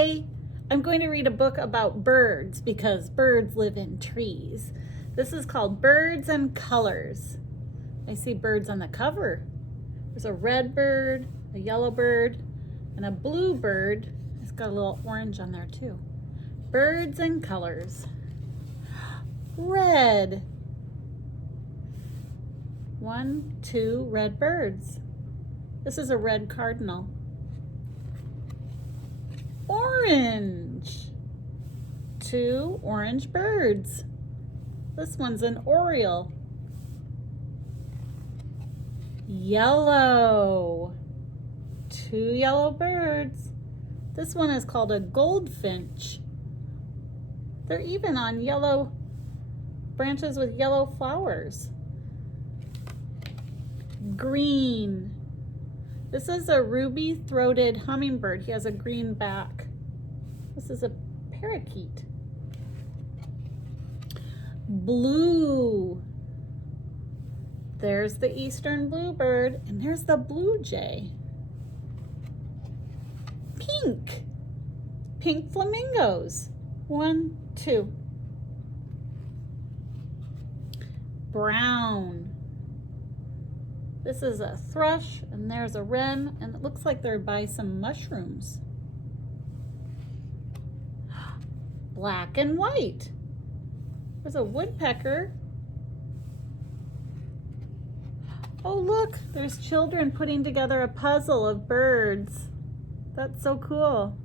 Hi, I'm going to read a book about birds because birds live in trees. This is called Birds and Colors. I see birds on the cover. There's a red bird, a yellow bird, and a blue bird. It's got a little orange on there too. Birds and Colors. Red. 1, 2 red birds. This is a red cardinal. Orange. 2 orange birds. This one's an oriole. Yellow. 2 yellow birds. This one is called a goldfinch. They're even on yellow branches with yellow flowers. Green. This is a ruby-throated hummingbird. He has a green back. This is a parakeet. Blue. There's the eastern bluebird, and there's the blue jay. Pink. Pink flamingos. 1, 2. Brown. This is a thrush, and there's a wren, and it looks like they're by some mushrooms. Black and white. There's a woodpecker. Oh, look, there's children putting together a puzzle of birds. That's so cool.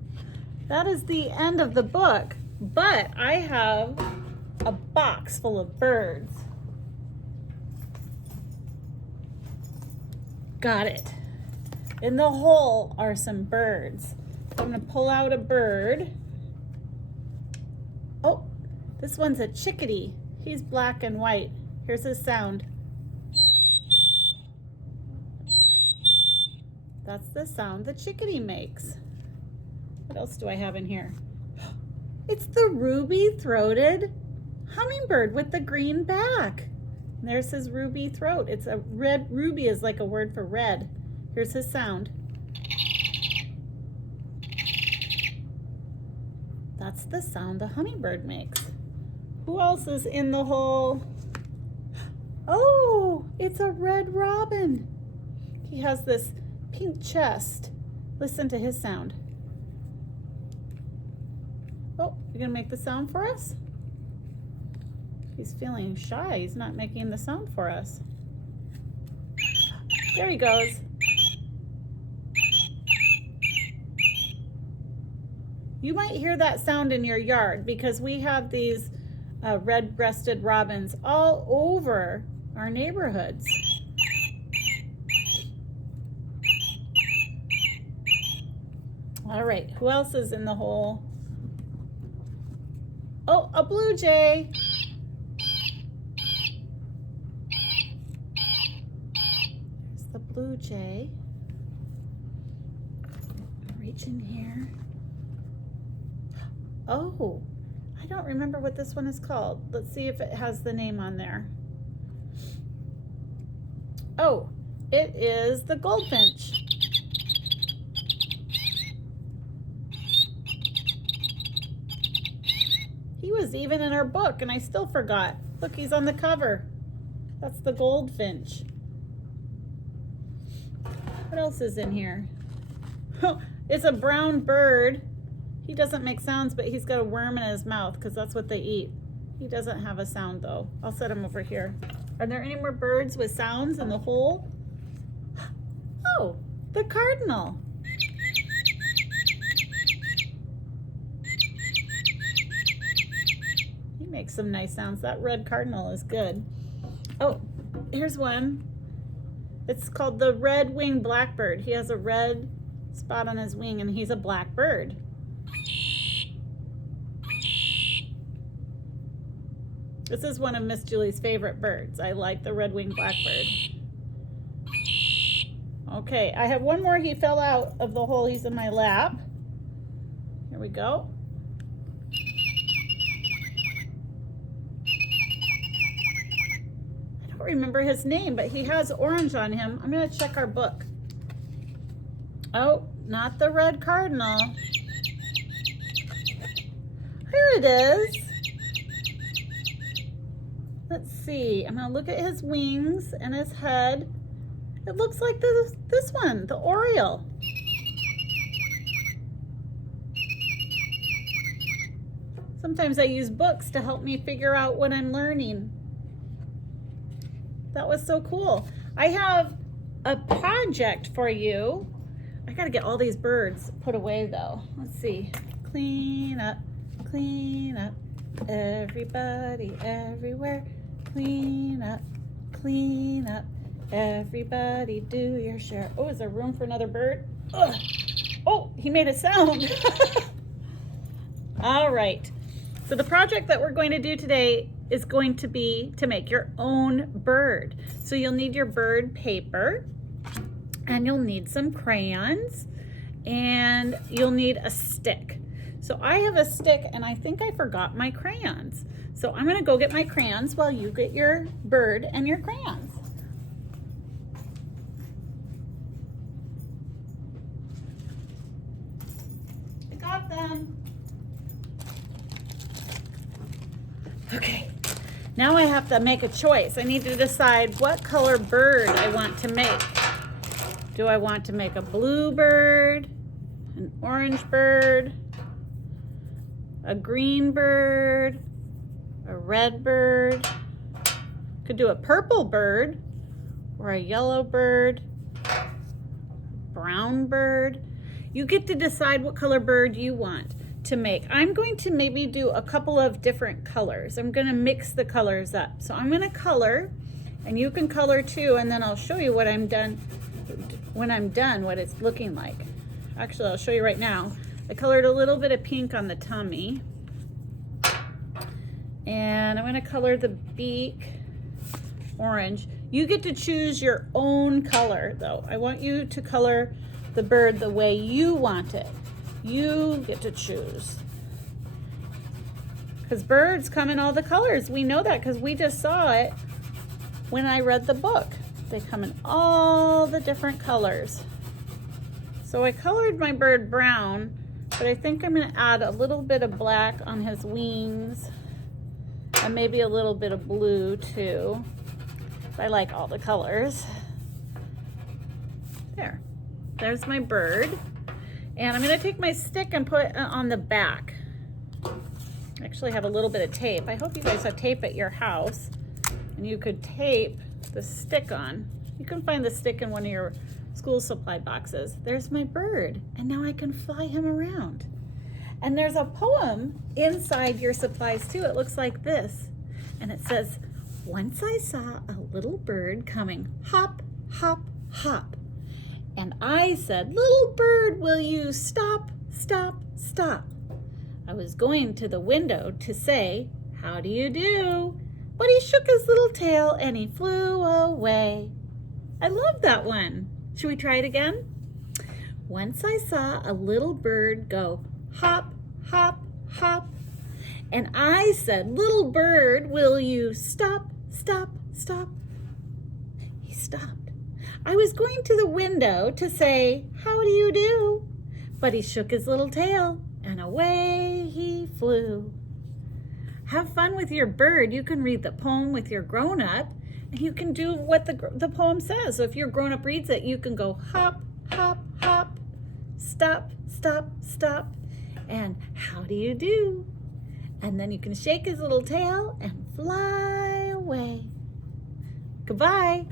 That is the end of the book, but I have a box full of birds. Got it. In the hole are some birds. I'm gonna pull out a bird. Oh, this one's a chickadee. He's black and white. Here's his sound. That's the sound the chickadee makes. What else do I have in here? It's the ruby-throated hummingbird with the green back. And there's his ruby throat. It's a red, ruby is like a word for red. Here's his sound. That's the sound the hummingbird makes. Who else is in the hole? Oh, it's a red robin. He has this pink chest. Listen to his sound. Oh, you're gonna make the sound for us? He's feeling shy. He's not making the sound for us. There he goes. You might hear that sound in your yard because we have these red-breasted robins all over our neighborhoods. All right, who else is in the hole? Oh, a blue jay. There's the blue jay. Reach in here. Oh, I don't remember what this one is called. Let's see if it has the name on there. Oh, it is the goldfinch. He was even in our book and I still forgot. Look, he's on the cover. That's the goldfinch. What else is in here? Oh, it's a brown bird. He doesn't make sounds, but he's got a worm in his mouth because that's what they eat. He doesn't have a sound though. I'll set him over here. Are there any more birds with sounds in the hole? Oh, the cardinal. He makes some nice sounds. That red cardinal is good. Oh, here's one. It's called the red-winged blackbird. He has a red spot on his wing and he's a black bird. This is one of Miss Julie's favorite birds. I like the red-winged blackbird. Okay, I have one more. He fell out of the hole. He's in my lap. Here we go. I don't remember his name, but he has orange on him. I'm gonna check our book. Oh, not the red cardinal. Here it is. Let's see. I'm gonna look at his wings and his head. It looks like this one, the Oriole. Sometimes I use books to help me figure out what I'm learning. That was so cool. I have a project for you. I gotta get all these birds put away though. Let's see. Clean up, everybody, everywhere. Clean up, everybody, do your share. Oh, is there room for another bird? Ugh. Oh, he made a sound. All right. So the project that we're going to do today is going to be to make your own bird. So you'll need your bird paper, and you'll need some crayons, and you'll need a stick. So I have a stick, and I think I forgot my crayons. So I'm gonna go get my crayons while you get your bird and your crayons. I got them. Okay, now I have to make a choice. I need to decide what color bird I want to make. Do I want to make a blue bird, an orange bird, a green bird, a red bird? Could do a purple bird or a yellow bird, brown bird. You get to decide what color bird you want to make. I'm going to maybe do a couple of different colors. I'm going to mix the colors up. So I'm going to color, and you can color too, and then I'll show you what I'm done when I'm done, what it's looking like. Actually, I'll show you right now. I colored a little bit of pink on the tummy, and I'm going to color the beak orange. You get to choose your own color though. I want you to color the bird the way you want it. You get to choose. Because birds come in all the colors. We know that because we just saw it when I read the book. They come in all the different colors. So I colored my bird brown, but I think I'm going to add a little bit of black on his wings and maybe a little bit of blue too. I like all the colors. There's my bird. And I'm going to take my stick and put it on the back. I actually have a little bit of tape. I hope you guys have tape at your house, and you could tape the stick on. You can find the stick in one of your school supply boxes. There's my bird, and now I can fly him around. And there's a poem inside your supplies too. It looks like this, and it says, "Once I saw a little bird coming, hop, hop, hop. And I said, 'Little bird, will you stop, stop, stop?' I was going to the window to say, 'How do you do?' But he shook his little tail and he flew away." I love that one. Should we try it again? Once I saw a little bird go hop, hop, hop. And I said, "Little bird, will you stop, stop, stop?" He stopped. I was going to the window to say, "How do you do?" But he shook his little tail and away he flew. Have fun with your bird. You can read the poem with your grown-up, and you can do what the poem says. So if your grown-up reads it, you can go hop, hop, hop, stop, stop, stop, and how do you do? And then you can shake his little tail and fly away. Goodbye.